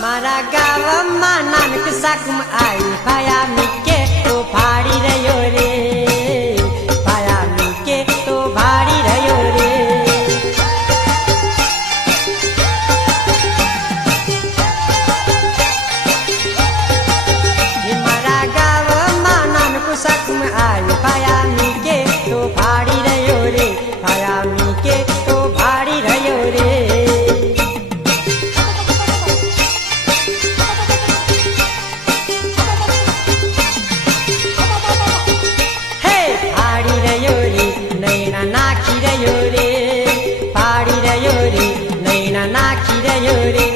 મારા ગામમાં નાનક સાકુમ આવી પાયા મીકે તો ભાડી રહ્યો રે પાયા મીકે તો ભાડી રહ્યો રે મારા ગામમાં નાનક સાકુમ આવી પાયા મીકે તો ભાડી રહ્યો રે પાયા મીકે તો ભાડી રહ્યો રે નાખી રહ્યો રે પાડી રહ્યો રે નૈના નાખી રહ્યો રે